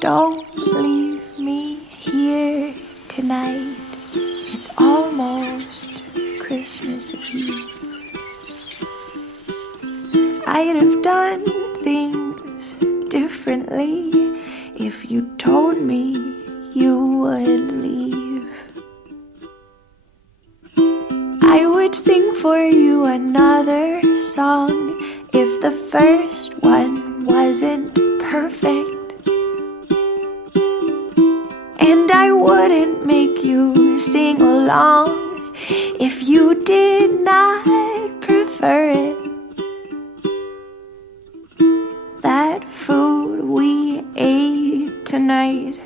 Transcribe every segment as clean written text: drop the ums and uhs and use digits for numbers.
Don't leave me here tonight. It's almost Christmas Eve. I'd have done things differently if you told me you would leave. I would sing for you another song if the first one wasn't perfect. And I wouldn't make you sing along if you did not prefer it. That food we ate tonight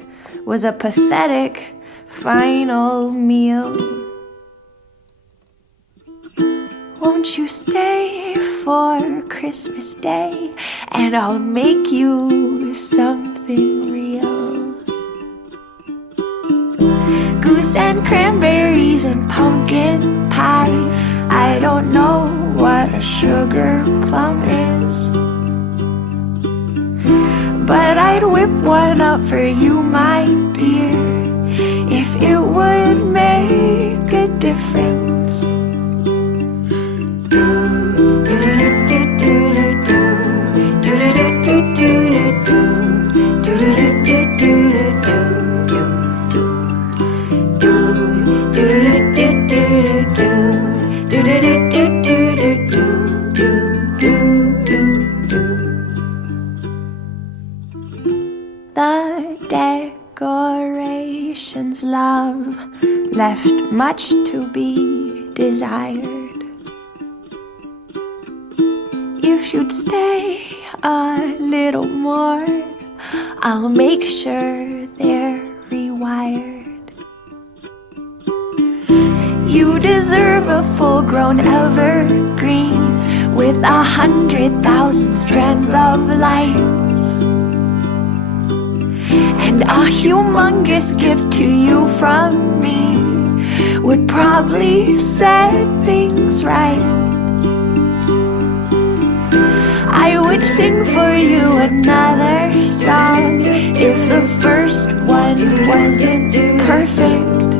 was a pathetic final meal. Won't you stay for Christmas Day and I'll make you something real? Goose and cranberries and pumpkin pie. I don't know what a sugar plum is, but I'd whip one up for you, my dear, if it would make a difference. The decorations, love, left much to be desired. If you'd stay a little more, I'll make sure they're rewired. You deserve a full-grown evergreen with 100,000 strands of lights, and a humongous gift to you from me would probably set things right. I would sing for you another song if the first one wasn't perfect.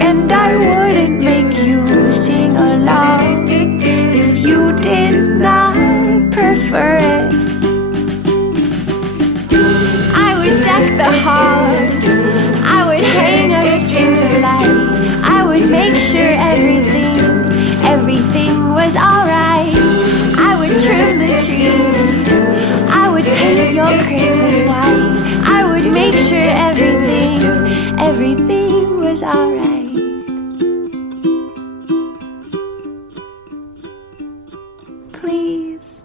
And I wouldn't make you sing along if you did not prefer it. I would deck the halls, I would hang up strings of light, I would make sure everything was alright. I would trim the tree, I would paint your Christmas white, I would make sure everything was alright. Please